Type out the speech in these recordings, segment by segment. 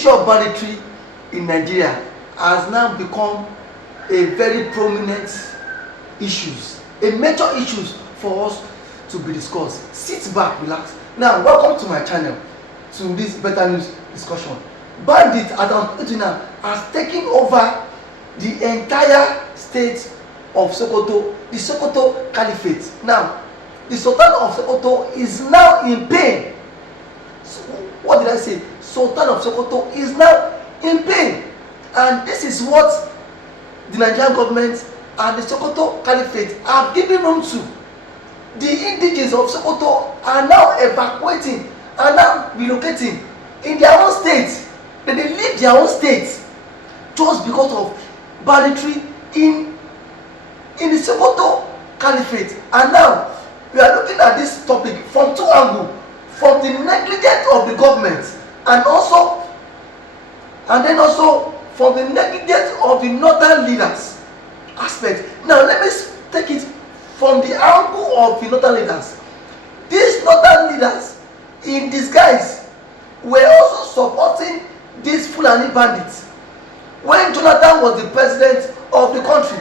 issue of banditry in Nigeria has now become a very prominent issues, a major issues for us to be discussed. Sit back, relax. Now, welcome to my channel, to this better news discussion. Bandits, as I'm speaking now, has taken over the entire state of Sokoto, the Sokoto Caliphate. Now, the Sultan of Sokoto is now in pain. So, what did I say? Sultan of Sokoto is now in pain, and this is what the Nigerian government and the Sokoto Caliphate have given room to. The indigenes of Sokoto are now evacuating, are now relocating in their own state. They leave their own state just because of banditry in the Sokoto Caliphate. And now we are looking at this topic from two angles: from the negligence of the government, and then also from the negligence of the northern leaders aspect. Now let me take it from the angle of the northern leaders. These northern leaders in disguise were also supporting these Fulani bandits when Jonathan was the president of the country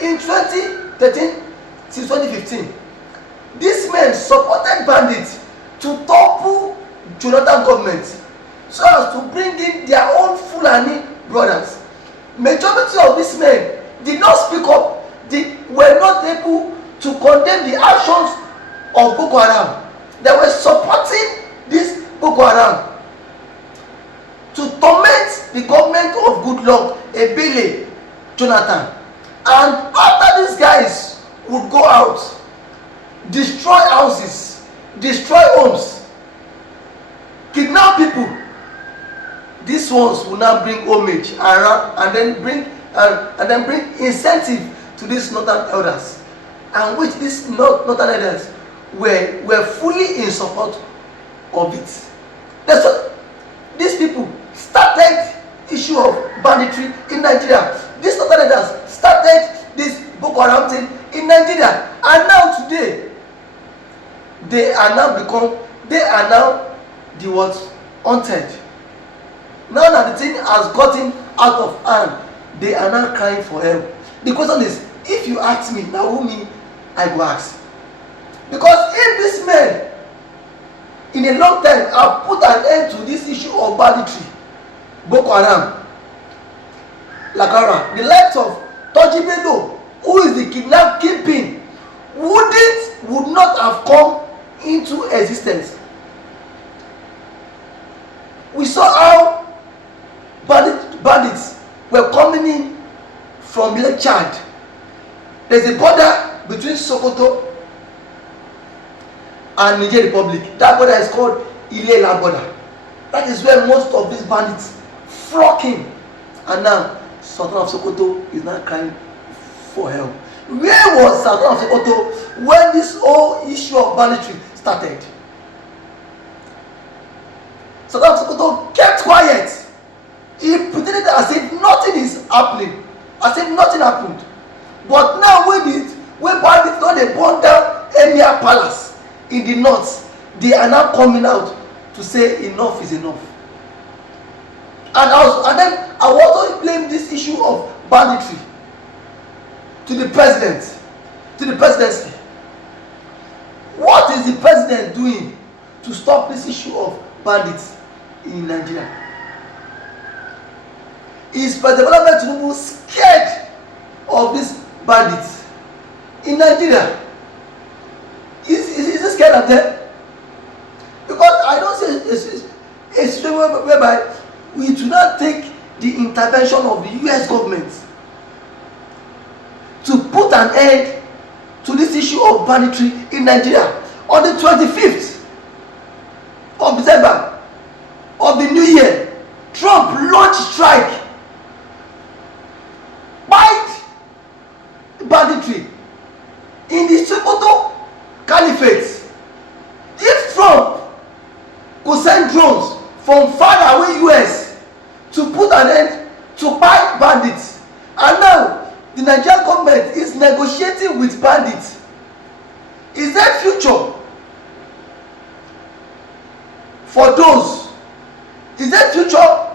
in 2013 to 2015. These men supported bandits to topple Jonathan government so as to bring in their own Fulani brothers. Majority of these men did not speak up. They were not able to condemn the actions of Boko Haram. They were supporting this Boko Haram to torment the government of Goodluck Ebele Jonathan. And after these guys would go out, destroy houses, destroy homes, kidnap people, these ones will now bring homage and then bring incentive to these northern elders, and which these northern elders were fully in support of it. That's what these people started issue of banditry in Nigeria. These northern elders started this Boko Haram thing in Nigeria, and now today they are now the what? Haunted. Now that the thing has gotten out of hand, they are now crying for help. The question is, if you ask me, now who me I go ask? Because if these men in a long time have put an end to this issue of banditry, Boko Haram, Lagara, the likes of Toji Bello, who is the kidnapping, would not have come into existence. We saw how bandits were coming in from Lake Chad. There's a border between Sokoto and Niger Republic. That border is called Ilela border. That is where most of these bandits flock in. And now Sultan of Sokoto is now crying for help. Where was Sultan of Sokoto when this whole issue of banditry started? Sultan of Sokoto kept quiet. He pretended as if nothing is happening, as if nothing happened. But now when bandits don't they burn down Emir Palace in the north, they are now coming out to say enough is enough. And then I will also blame this issue of banditry to the president, to the presidency. What is the president doing to stop this issue of bandits in Nigeria? Is President Tinubu scared of these bandits in Nigeria? Is he scared of them? Because I don't see a situation whereby we do not take the intervention of the US government to put an end to this issue of banditry in Nigeria. On the 25th of December of the new year, Trump launched strike, fight banditry in the Sokoto Caliphate. If Trump could send drones from far away US to put an end to fight bandits, and now the Nigerian government is negotiating with bandits, is there future for those? Is there future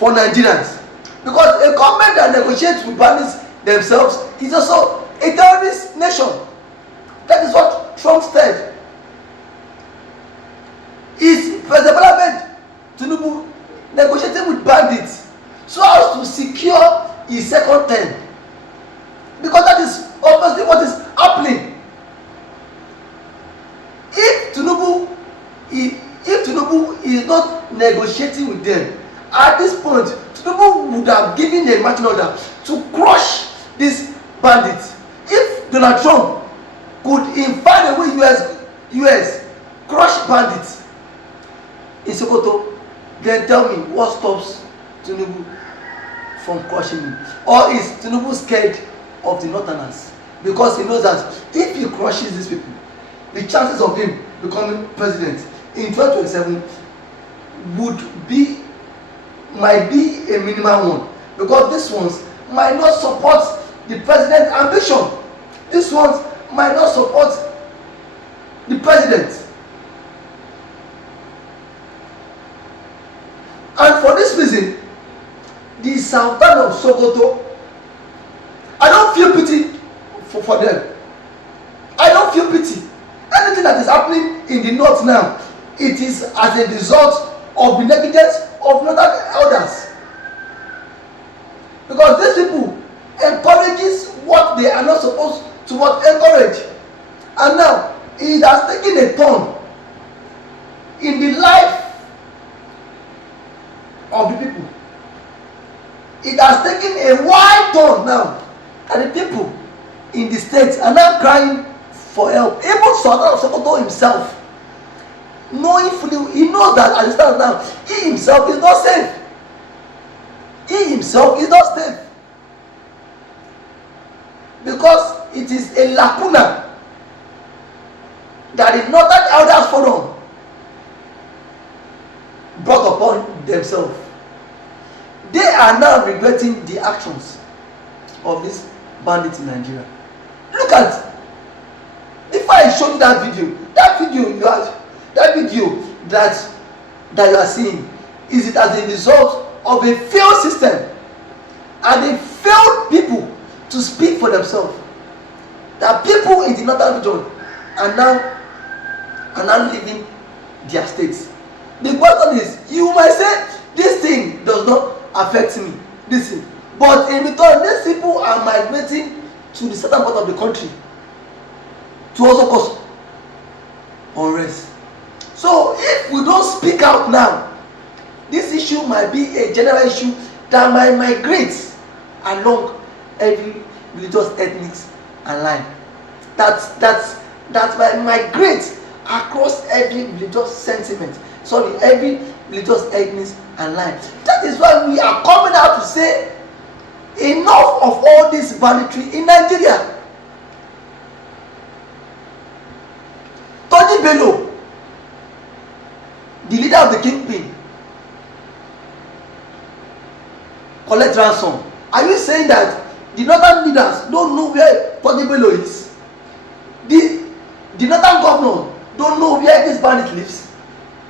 for Nigerians, because a government that negotiates with bandits themselves is also a terrorist nation. That is what Trump said. Is President Bola Tinubu negotiating with bandits so as to secure his second term? Because that is obviously what is happening. If Tinubu is not negotiating with them, at this point Tinubu would have given a marching order to crush these bandits. If Donald Trump could find a way US crush bandits in Sokoto, then tell me what stops Tinubu from crushing him? Or is Tinubu scared of the Northerners? Because he knows that if he crushes these people, the chances of him becoming president in 2027 might be a minimal one, because these ones might not support the president's ambition. These ones might not support the president. And for this reason, the Sultan of Sokoto, I don't feel pity for them. I don't feel pity. Anything that is happening in the north now, it is as a result of the negligence of northern elders. Because these people encourages what they are not supposed to encourage. And now it has taken a turn in the life of the people. It has taken a wide turn now, and the people in the states are now crying for help. Even Sultan of Sokoto himself, knowing fully, he knows that at the start now, he himself is not safe. He himself is not safe. Because it is a lacuna that the Northern Elders Forum brought upon themselves. They are now regretting the actions of these bandits in Nigeria. Look at, if I show you that video that you are seeing, is it as a result of a failed system and a failed people to speak for themselves? That people in the northern region are now leaving their states. The question is, you might say this thing does not affect me, this thing, but in return these people are migrating to the southern part of the country to also cause unrest. So if we don't speak out now, this issue might be a general issue that might migrate along every religious, ethnic and line. That might migrate across every religious sentiment. Sorry, every religious, ethnic and line. That is why we are coming out to say enough of all this banditry in Nigeria. Tony Bello, the leader of the kingpin, collect ransom. Are you saying that the northern leaders don't know where Tony Bello is? The northern governor don't know where this bandit lives?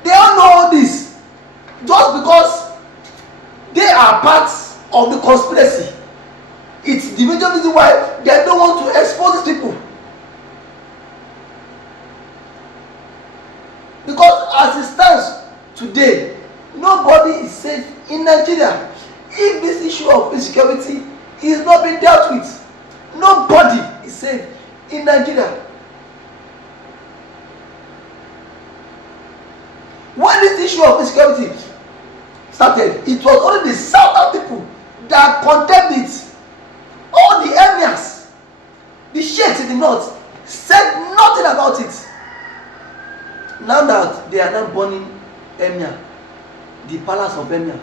They all know all this, just because they are parts of the conspiracy. It's the major reason why they don't want to expose these people. Because as it stands today, nobody is safe in Nigeria. If this issue of insecurity is not being dealt with, nobody is safe in Nigeria. When this issue of insecurity started, it was only the southern people that condemned it. All the emirs, the sheikhs in the north, said nothing about it. Now that they are now burning Emir, the palace of Emir,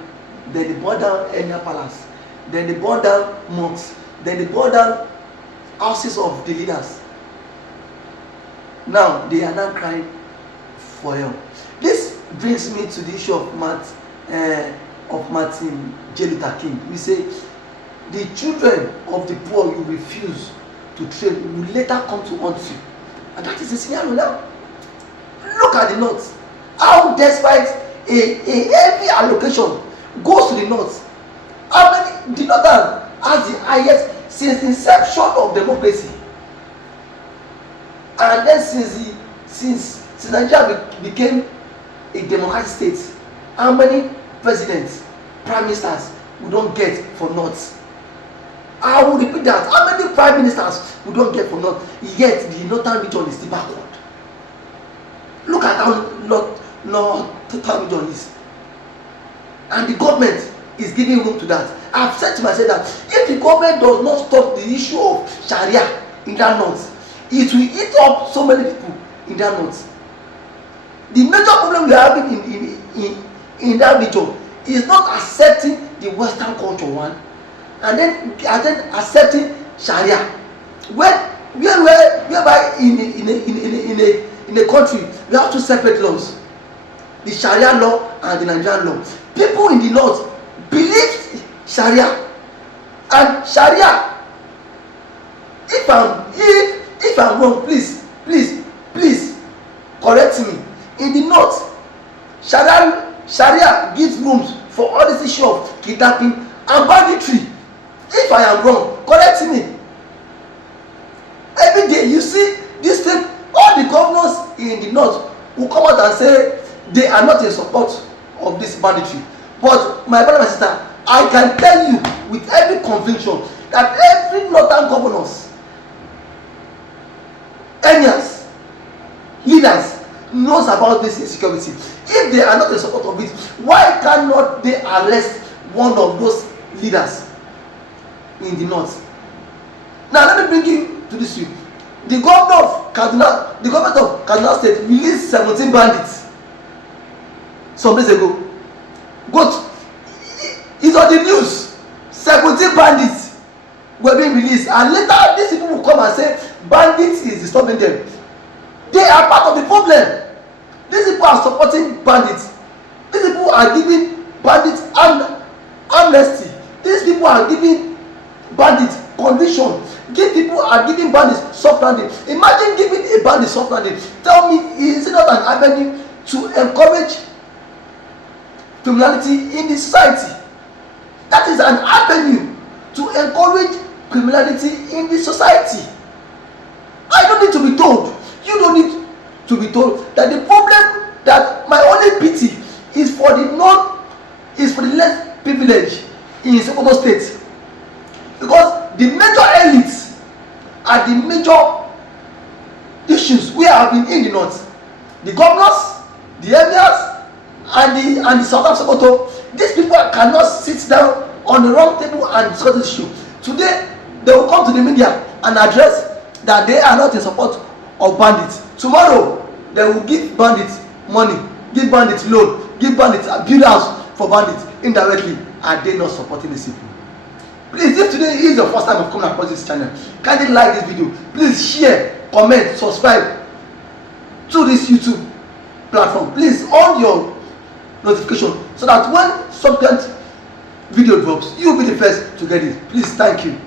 then they burn down Emir Palace, then they burn down mosques, then they burn down houses of the leaders. Now they are now crying for help. This brings me to the issue of Martin J. Luther King. We say the children of the poor you refuse to train will later come to haunt you, and that is the scenario now. Look at the north. How despite a heavy allocation goes to the north, How many? The northern has the highest since the inception of democracy, and then since Nigeria became a democratic state, how many presidents, prime ministers we don't get for north? I will repeat that. How many prime ministers we don't get for north? Yet the northern region is still backward. Look at how northern region is, and the government is giving room to that. I've said to myself that if the government does not stop the issue of Sharia in that north, it will eat up so many people in that north. The major problem we are having in that region is not accepting the Western culture, one, and then accepting Sharia. Whereby in a country we have two separate laws, the Sharia law and the Nigerian law. People in the north believe Sharia, and Sharia, if I'm wrong, please correct me. In the north, Sharia gives rooms for all this issue of kidnapping and banditry. If I am wrong, correct me. Every day you see this thing, all the governors in the north will come out and say they are not in support of this banditry. But my brother and sister, I can tell you with every conviction that every northern governors, emirs, leaders knows about this insecurity. If they are not in support of it, why cannot they arrest one of those leaders in the north? Now let me bring you to this view. The government of Kaduna State released 17 bandits some days ago. But it's on the news. 17 bandits were being released, and later these people will come and say bandits is disturbing them. They are part of the problem. These people are supporting bandits. These people are giving bandits amnesty. These people are giving bandits condition. These people are giving bandits soft landing. Imagine giving a bandit soft landing. Tell me, is it not an avenue to encourage criminality in the society? That is an avenue to encourage criminality in the society. I don't need to be told. You don't need to be told that the problem, that my only pity is for the less privileged in Sokoto State, because the major elites are the major issues we have in the north. The governors, the emirs, and the Sultan of Sokoto. These people cannot sit down on the round table and discuss this issue. Today they will come to the media and address that they are not in support of bandits. Tomorrow they will give bandits money, give bandits loan, give bandits a build house for bandits. Indirectly, are they not supporting these people? Please, if today is your first time of coming across this channel, kindly like this video. Please share, comment, subscribe to this YouTube platform. Please on your notification so that when subsequent video drops, you will be the first to get it. Please, thank you.